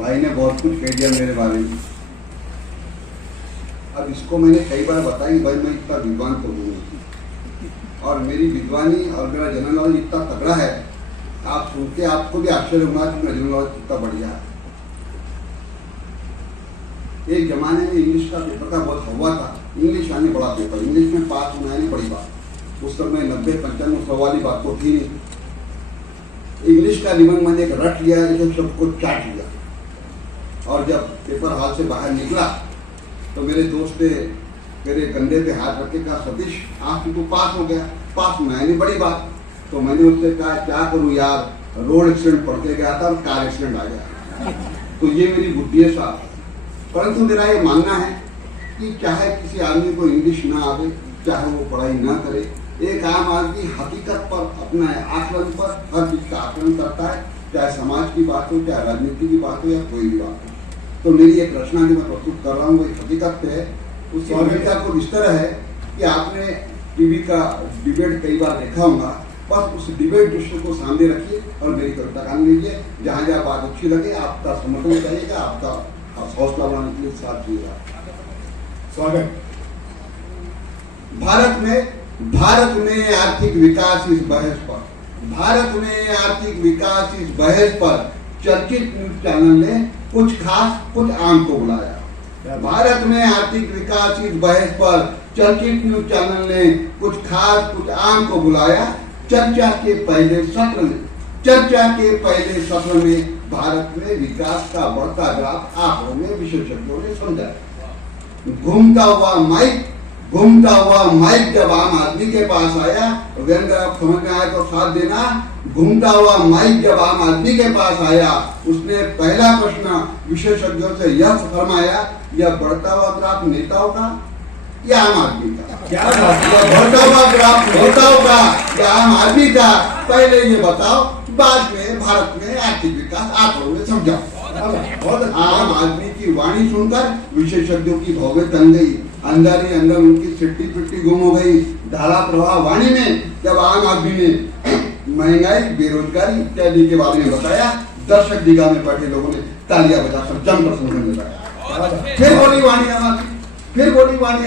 भाई ने बहुत कुछ कह दिया मेरे बारे में। अब इसको मैंने कई बार बताया कि भाई मैं इतना विद्वान तो हूँ और मेरी विद्वानी और मेरा जनरल नॉलेज इतना तगड़ा है, आप सुन के आपको भी आश्चर्य होगा कि मेरा जनरल नॉलेज कितना बढ़िया है। एक जमाने में इंग्लिश का पेपर का बहुत हवा था, इंग्लिश आने बड़ा पेपर, इंग्लिश में पास होना आने बड़ी बात। उस समय 90-95 सवाल की बात तो थी नहीं। इंग्लिश का निबंध मैंने एक रट लिया, सबको चाट लिया और जब पेपर हॉल से बाहर निकला तो मेरे दोस्त ने मेरे कंधे पे हाथ रख के कहा, सतीश आज तू पास हो गया। पास होना है बड़ी बात। तो मैंने उससे कहा क्या करूं यार, रोड एक्सीडेंट पढ़ के गया था और कार एक्सीडेंट आ गया। तो ये मेरी बुद्धि है साहब। परंतु मेरा ये मानना है कि चाहे किसी आदमी को इंग्लिश ना आवे, चाहे वो पढ़ाई ना करे, एक आम आदमी हकीकत पर अपना आकलन पर हर चीज का आकलन करता है, चाहे समाज की बात हो, चाहे राजनीति की बात हो या कोई भी बात हो। तो मेरी एक रचना जो मैं प्रस्तुत कर रहा हूँ वो एक हकीकत पे है। उसकी हकीकत को इस तरह है कि आपने टीवी का डिबेट कई बार देखा होगा, बस उस डिबेट दृश्य को सामने रखिए और मेरी कविता कान लीजिए। जहाँ जहाँ बात अच्छी लगे आपका समर्थन करिएगा, आपका हौसला बढ़ाने के लिए साथ दीजिएगा। स्वागत। भारत में आर्थिक विकास इस बहस पर, भारत में आर्थिक विकास इस बहस पर चर्चित न्यूज चैनल ने कुछ खास कुछ आम को बुलाया। भारत में आर्थिक विकास इस बहस पर चर्चित न्यूज चैनल ने कुछ खास कुछ आम को बुलाया। चर्चा के पहले सत्र में भारत में विकास का बढ़ता ग्राफ आंकड़ों में विशेषज्ञों ने समझाया। घूमता हुआ माइक जब आम आदमी के पास आया, अगर आप समझ में आया तो साथ देना। घूमता हुआ माइक जब आम आदमी के पास आया, उसने पहला प्रश्न विशेषज्ञों से यह फरमाया, यह बढ़ता हुआ ग्राफ नेताओं का या आम आदमी का? क्या बढ़ता हुआ ग्राफ नेताओं का या आम आदमी का? पहले ये बताओ, बाद में भारत में आर्थिक विकास आंकड़ों में समझाओ। आम आदमी की वाणी सुनकर विशेषज्ञों की भौवें तन गई, अंदर ही अंदर उनकी सिट्टी पिट्टी गुम हो गई। धारा प्रवाह वाणी में जब आम आदमी ने महंगाई, बेरोजगारी इत्यादि के बारे में बताया, दर्शक दीर्घा में बैठे लोगों ने तालियां बजाकर जमकर समर्थन दिखाया। फिर बोली वाणी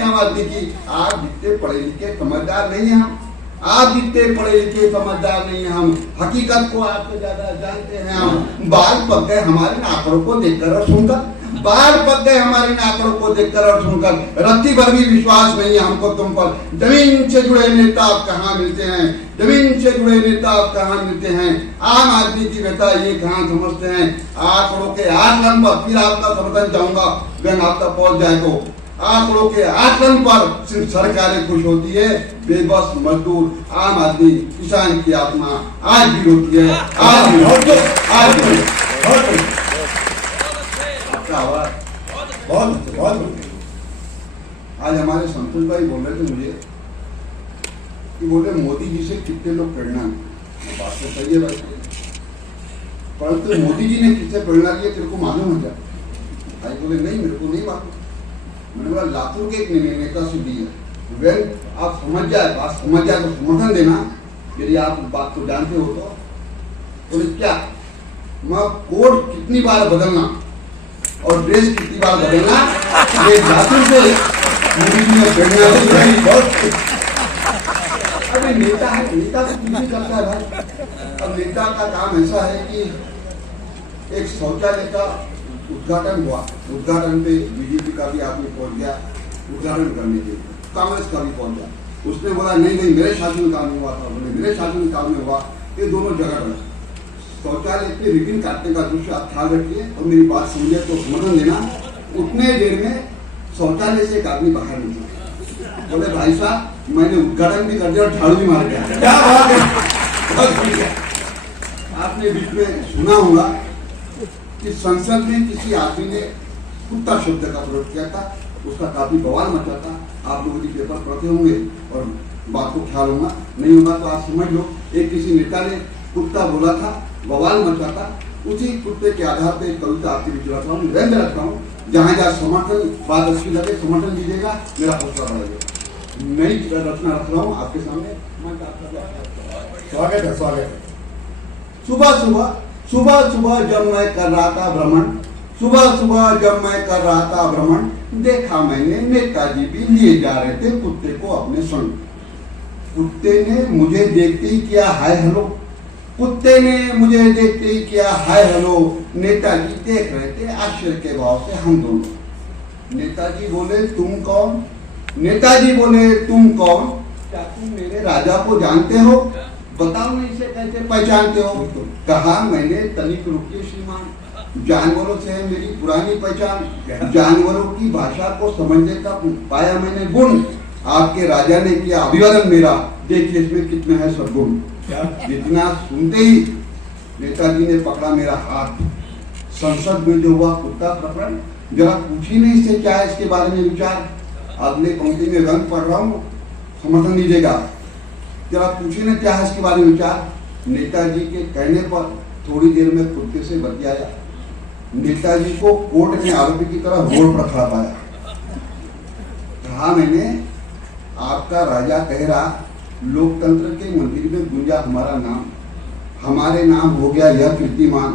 आम आदमी की, आप जितने पढ़े लिखे समझदार नहीं है हम, आप जितने पढ़े लिखे समझदार नहीं है हम, हकीकत को आपसे ज्यादा जानते हैं हम। बाल पक गए हमारे आंकड़ों को देखकर और सुनकर, बाल पक गए हमारे आंकड़ों को देखकर और सुनकर। रत्ती भर भी विश्वास नहीं है हमको तुम पर। जमीन से जुड़े नेता आप कहाँ मिलते हैं, जमीन से जुड़े नेता आप कहाँ मिलते हैं? आम आदमी की व्यथा ये कहाँ समझते हैं? आंकड़ों के आकलन पर फिर आपका समर्थन चाहूंगा, बैंक आपका पहुंच जाए तो। आंकड़ों के आकलन पर सिर्फ सरकारें खुश होती है, बेबस मजदूर आम आदमी किसान की आत्मा आज भी रोती है। आज भी आपका आवाज बहुत। आज हमारे संतोष भाई बोल रहे थे मुझे कि बोले मोदी जी से कितने लोग प्रेरणा, बात तो सही है भाई, परंतु मोदी जी ने किससे प्रेरणा लिया तेरे को मालूम है क्या? भाई बोले नहीं, मेरे को नहीं मालूम। मैंने बोला लातूर के एक नेता से दी है। वेल आप समझ जाए, बात समझ जाए तो समर्थन देना, यदि आप बात को जानते हो तो। बोले क्या? मैं कोड कितनी बार बदलना और ड्रेस कितनी बार बदलना, ये लातूर से मोदी जी ने प्रेरणा दी। अरे नेता है, नेता तो कुछ भी करता है भाई। अब नेता का काम ऐसा है कि एक शौचालय का उद्घाटन हुआ, उद्घाटन पे बीजेपी का भी आदमी पहुंच गया उद्घाटन करने के लिए, कांग्रेस का भी पहुंच गया। उसने बोला नहीं मेरे शासन काल में हुआ था, बोले मेरे शासन काल में हुआ। ये दोनों जगह पर शौचालय के रिबिन काटने का दृश्य आप ख्याल रखिए और मेरी बात समझिए तो समर्थन देना। उतने देर में शौचालय से एक आदमी बाहर निकला, बोले भाई साहब मैंने उद्घाटन भी कर दिया और झाड़ू भी मार दिया। क्या बात है? आपने बीच में सुना होगा कि संसद में किसी आदमी ने कुत्ता शब्द का प्रयोग किया था, उसका काफी बवाल मचा था। आप लोग पेपर पढ़ते होंगे और बात को ख्याल होगा, नहीं होगा तो आप समझ लो। एक किसी नेता ने कुत्ता बोला था, बवाल मचा था। उसी कुत्ते के आधार पर एक कविता आपके बीच रख रहा हूँ, निवेदन रखता हूँ। जहाँ जहाँ समर्थन बात अच्छी लगे समर्थन दीजिएगा, मेरा हौसला बढ़ाइएगा। नई रचना रख रहा हूँ आपके सामने। स्वागत है। सुबह सुबह जब मैं कर रहा था भ्रमण, सुबह सुबह जब मैं कर रहा था भ्रमण, देखा मैंने नेताजी भी लिए जा रहे थे कुत्ते को अपने संग। कुत्ते ने मुझे देखते ही किया हाय हेलो, कुत्ते ने मुझे देखते ही किया हाय हेलो। नेताजी देख रहे थे आश्चर्य के भाव से हम दोनों। नेताजी बोले तुम कौन? नेताजी बोले तुम कौन? क्या तुम मेरे राजा को जानते हो? बताओ ना इसे कैसे पहचानते हो? कहा मैंने तनिक रुकिए श्रीमान, जानवरों से है मेरी पुरानी पहचान, जानवरों की भाषा को समझने का पाया मैंने गुण। आपके राजा ने किया अभिवादन मेरा, देखिए इसमें कितने है सद्गुण। जितना सुनते ही नेताजी ने पकड़ा मेरा हाथ। संसद में जो हुआ कुत्ता प्रकरण, जरा पूछी नहीं इससे क्या है इसके बारे में विचार। अगले पंक्ति में रंग पढ़ रहा हूँ, समर्थन दीजिएगा। जरा पूछी ना क्या है इसके बारे में विचार। नेताजी के कहने पर थोड़ी देर में कुत्ते से बतियाया। नेताजी को कोर्ट में आरोपी की तरह रोड पर खड़ा पाया। कहा मैंने आपका राजा कह रहा लोकतंत्र के मंदिर में गूंजा हमारा नाम, हमारे नाम हो गया यह कीर्तिमान।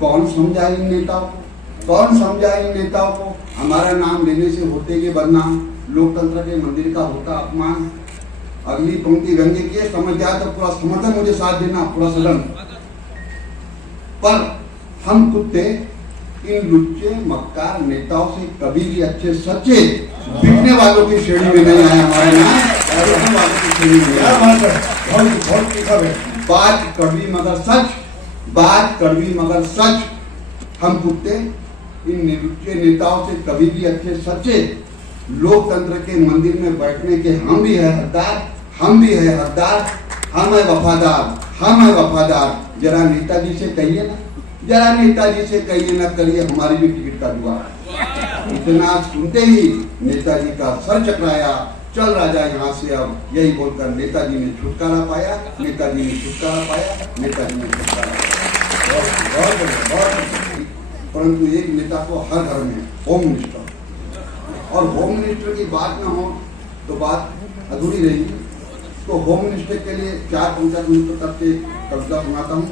कौन समझा इन नेताओं को, कौन समझा इन नेताओं को? हमारा नाम लेने से होते ये बदनाम, लोकतंत्र के मंदिर का होता अपमान। अगली पंक्ति व्यंग्य की, समझ जाए तो पूरा समर्थन मुझे साथ देना, पूरा सदन। पर हम कुत्ते इन लुच्चे मक्कार नेताओं से कभी भी अच्छे सच्चे बिकने वालों की श्रेणी में नहीं आए। हमारे नाम वालों की श्रेणी में। बात कड़वी मगर सच, बात कड़वी मगर सच। हम कुत्ते इन लुच्चे नेताओं से कभी भी अच्छे सच्चे लोकतंत्र के मंदिर में बैठने के हम भी है हकदार, हम भी है हकदार, हम है वफादार, हम है वफादार। जरा नेताजी से कहिए ना, जरा नेताजी से कहिए ना, करिए हमारी भी टिकट का जुगाड़। इतना सुनते ही नेताजी का सर चकराया, चल राजा यहाँ से अब, यही बोलकर नेताजी ने छुटकारा पाया, नेताजी ने छुटकारा पाया, नेताजी ने छुटकारा पाया। परंतु एक नेता को हर घर में होम मिनिस्टर, और होम मिनिस्टर की बात ना हो तो बात अधूरी रहेगी। तो होम मिनिस्टर के लिए 4-5 मिनट तक के कविता सुनाता हूँ।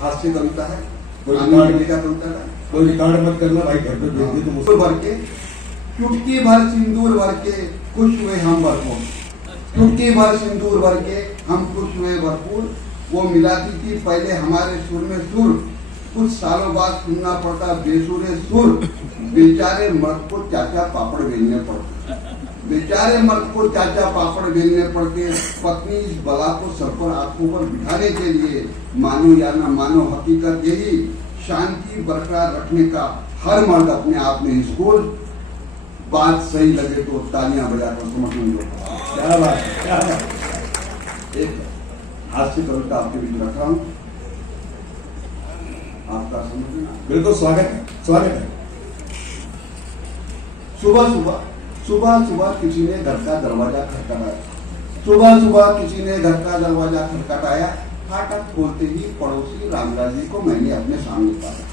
हास्य कविता है, कोई रिकॉर्ड मत करना भाई, घर पे भेज दे। तो भर के चुटकी भर सिंदूर भर के खुश हुए हम भरपूर, चुटकी भर सिंदूर भर के हम खुश हुए भरपूर। वो मिलाती थी पहले हमारे सुर में सुर, कुछ सालों बाद सुनना पड़ता बेसुरे सुर। बेचारे मर्द को चाचा पापड़ बेलने पड़ते, बेचारे मर्द को चाचा पापड़ बेलने पड़ते। पत्नी इस बला को सर पर आंखों पर बिठाने के लिए, मानो या ना मानो हकीकत यही, शांति बरकरार रखने का हर मर्द अपने आप में स्कूल। बात सही लगे तो तालियां बजाकर समर्थन दो। क्या बात है, क्या बात। एक हास्य कविता आपके बीच रखा हूँ, आपका समझना। बिल्कुल स्वागत है, स्वागत है। सुबह सुबह सुबह सुबह किसी ने घर का दरवाजा खटखटाया, सुबह सुबह किसी ने घर का दरवाजा खटखटाया। फाटक खोलते ही पड़ोसी रामलाल जी को मैंने अपने सामने पाया।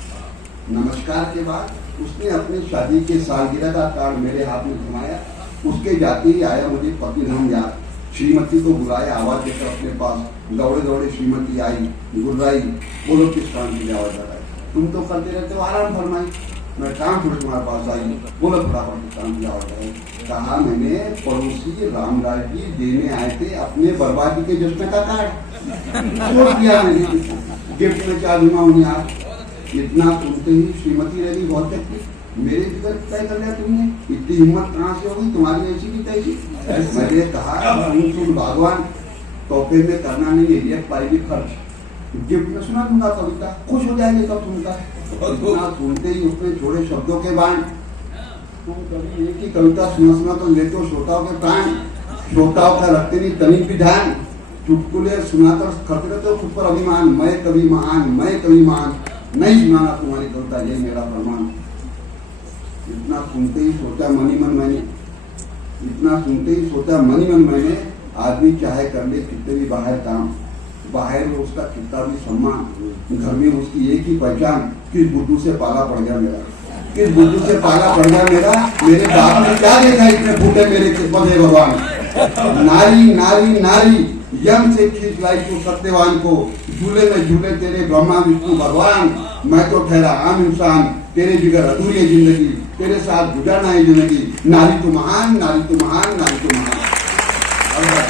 नमस्कार के बाद उसने अपनी शादी के सालगिरह का कार्ड मेरे हाथ में थमाया। उसके जाते ही आया मुझे पति नाम याद, श्रीमती को बुलाया आवाज देकर अपने पास। दौड़े दौड़े श्रीमती आई, गुर्राई, बोलो किस काम की आवाज लगाई? तुम तो करते रहते हो आराम फरमाई, मैं काम छोड़ तुम्हारे पास आई, बोलो फटाफट काम की आवाज लगाई। कहा मैंने पड़ोसी रामलाल जी देने आए थे अपने बर्बादी के जश्न का कार्ड, छोड़ दिया मैंने, गिफ्ट में क्या दूंगा उन्हें आज। इतना सुनते ही श्रीमती रवि बहुत तक मेरे जिगर तय कर लिया तुमने, इतनी हिम्मत कहाँ से होगी तुम्हारी ऐसी की तैसी। मैंने कहा सुन भगवान, तोहफे में करना नहीं है एक पाई भी खर्च, गिफ्ट में सुना दूंगा कविता, खुश हो जाएंगे तब सुनता। इतना सुनते ही उसने छोड़े शब्दों के बाण। तुम कभी एक ही कविता सुना तो लेते हो श्रोताओं के प्राण, श्रोताओं का रखते नहीं तनिक भी ध्यान। चुटकुले सुनाकर करते रहते हो खुद पर अभिमान, मैं कवि महान, मैं कवि महान, नहीं सुनाना तुम्हारी कविता, यही मेरा फरमान। इतना सुनते ही सोचा मनी मन मैंने, इतना सुनते ही सोचा मनी मन मैंने, आदमी चाहे कर ले कितने भी बाहर काम, बाहर में उसका कितना भी सम्मान, घर में उसकी एक ही पहचान, किस बुद्धू से पाला पड़ गया मेरा, किस बुद्धू से पाला पड़ गया मेरा। मेरे बाप ने क्या देखा इतने फूटे मेरे किस्मत है भगवान। नारी नारी नारी यम से खींच लाई तू सत्यवान को, झूले में झूले तेरे ब्रह्मा विष्णु भगवान। मैं तो ठहरा आम इंसान, तेरे बिगर अधूरी है जिंदगी, तेरे साथ गुजारना है जिंदगी। नारी तू महान, नारी तू महान, नारी तू महान।